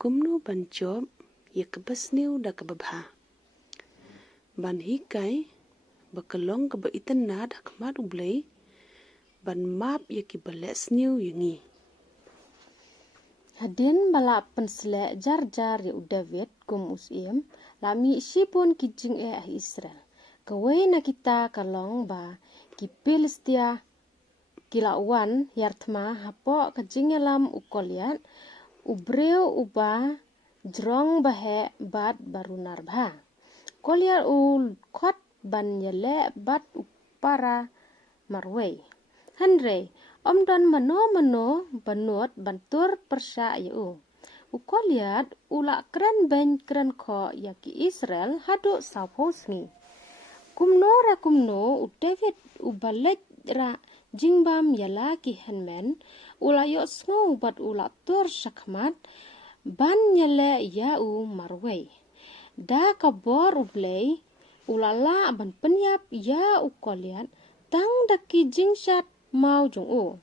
kumno ban job ye kebasniu da kebabha. Ban hikai bakalong keba itanad hakmat ublay ban map ye kibalesniu yengi. Hadin bala penselek jar-jar ya David kum usim lami sipun kijing Israel. Kawai na kita kalong ba ki Filistia kilawan yartma hapo kajingalam ukoliat ubreu uba jrong bahe bat barunar bha. Koliat ul kot ban yale bat upara marway. Henry Omdan mano banut bantur persya yu. Ukoliat ula keren ben keren ko yaki Israel haduk saphosni. Kumno u David ubalej ra jingbam yala ki henmen ula yo sngo bat ula tur sakmat ban yale yau marway. Da kabor ublay ula la ban penyap ya ukoliat tang daki jingsat mau jung u.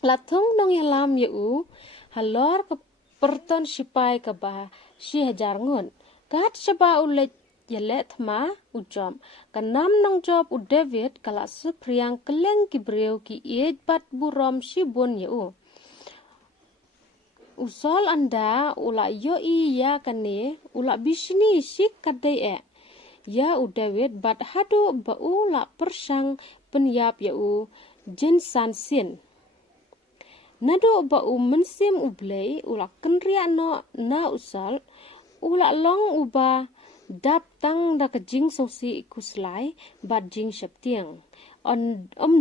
Latung nong yalam yu halor ke perton sipai ke bah si hajar ngun. Kat seba ulet yelet ma ujom. Kanam nong job u David kala supriang keleng ki breu ki iej bat burom si bun yu. Usol anda ula yo iya kane ula bisni si kadai ya u David bat hadu ba ula persang penyap yu jinsan sin. Nado ba mensim ublay ula kenria no na usal ula long uba dap tang da kejing sosi kuslai bat jing septiang.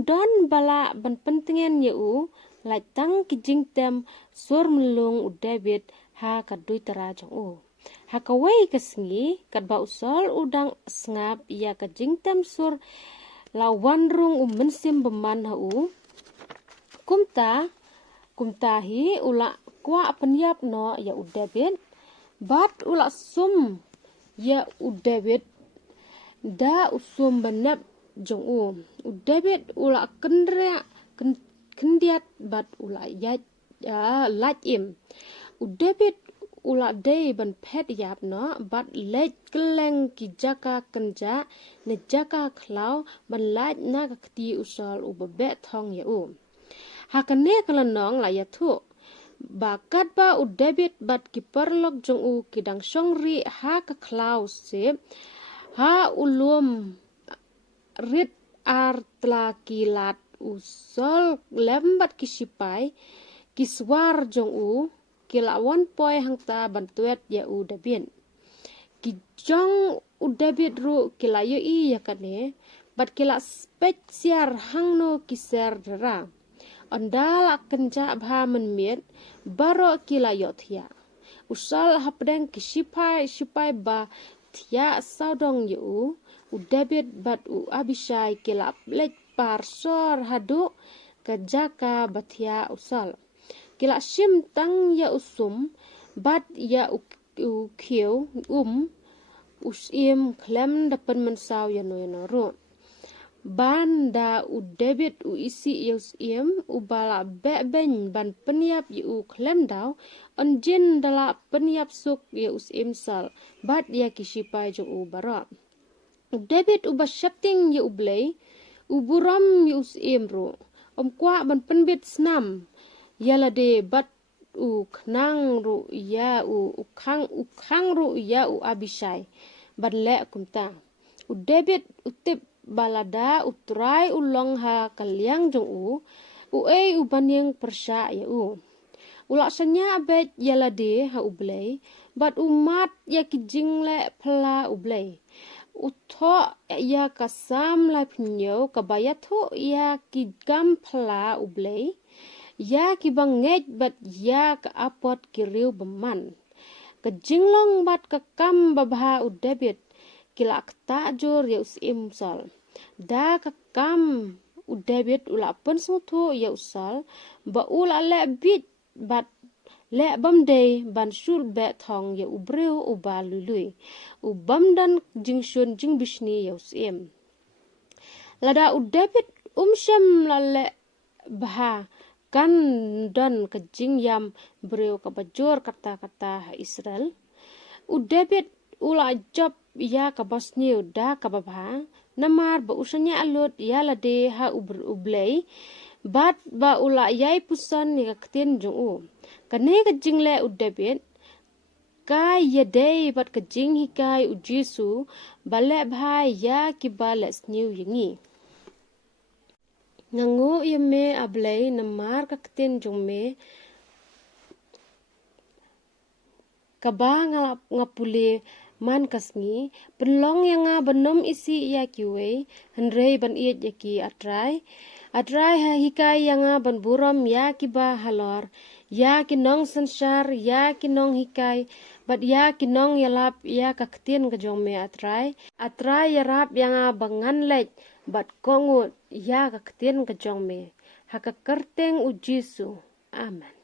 Don bala ban pentingan yu lai tang kejing tem sur melung u David ha kadui terajong u. Ha kawai kesengi kat ba usal udang sengap ia kejing tem sur lawan rung mensim beman ha u. Kumtahi ula kwa penyap no ya u David bat ula sum ya u David da usum benap jong u David ula kendiat bat ula ya lat im u David ula day ban pet yap no bat let keleng ki jaka kenja ne jaka klau ban lat na kati usal u bebek thong ya u. Hakane kalanong la yatu. Bakat ba u David bat kiperlok jong u kidang songri ha ka klaus sip. Ha ulum rit artla kilat usol lembat kisipai kiswar jong u kilawan poi hangta bantuet ya u David. Kijong u David ru kilayo i yakane bat kila spesiar hangno kiser dera. Andala kenja bha menmiet baro kilayot ya. Usal hapdeng kisipai ba tia saudong yu u David bat u Abishai kilap lek parsor hadu kejaka batia usal. Kila sim tang ya usum bat ya u kieu usim klem dapat mensaw ya no ru. Banda u David u isi usim u bala beben ban peniap u klem daw anjin dala peniap suk usim sal bat ya kisipai jo u bara. David u basyapting u blay u buram usim ru kwa ban penbit snam yalade bat u knang ru ya u khang ru ya u Abishai bat le kumta u David utip balada utrai ulong ha kaliang jong u banyeng persya ya u ulaksanya bet yalade ha ublay bat umat ya kijing le pla ublay utho ya kasam la pnyo kabayatho ya kigam pla ublay ya kibangej bat ya ka apot kiriu beman kejinglong bat kakam babha u David kilak tajur ya usim sal da kakam u David ula pen sutu ya usal ba ula le bit bat le bamday ban sul be thong ya ubreu u balului u bamdan jingsun jing bisni ya usim lada u David umsem la le bah kan dan kejing yam beriu kabajur kata-kata Israel. Udebit ula job ya kabasni udah kababha namar ba usanya alut ya lade ha ublay bat ba ula yai pusan ni kaktin jungu. Kane kejing le udebit kai yadei bat kejing hikai ujisu balek bhai ya kibale sniu yingi. Nangu yeme ablay namar kaktin jungme kaba ngapule man kasngi penlong yang benem isi ya kiwe henrei ban iet yaki atrai ha hikai yang ban buram ya kiba halor ya kinong sensar ya kinong hikai bat ya kinong yalap ya kaktin ke jongme atrai yarap yang bangan lej bat kongut ya kaktin ke jongme haka kerteng ujisu. Amen.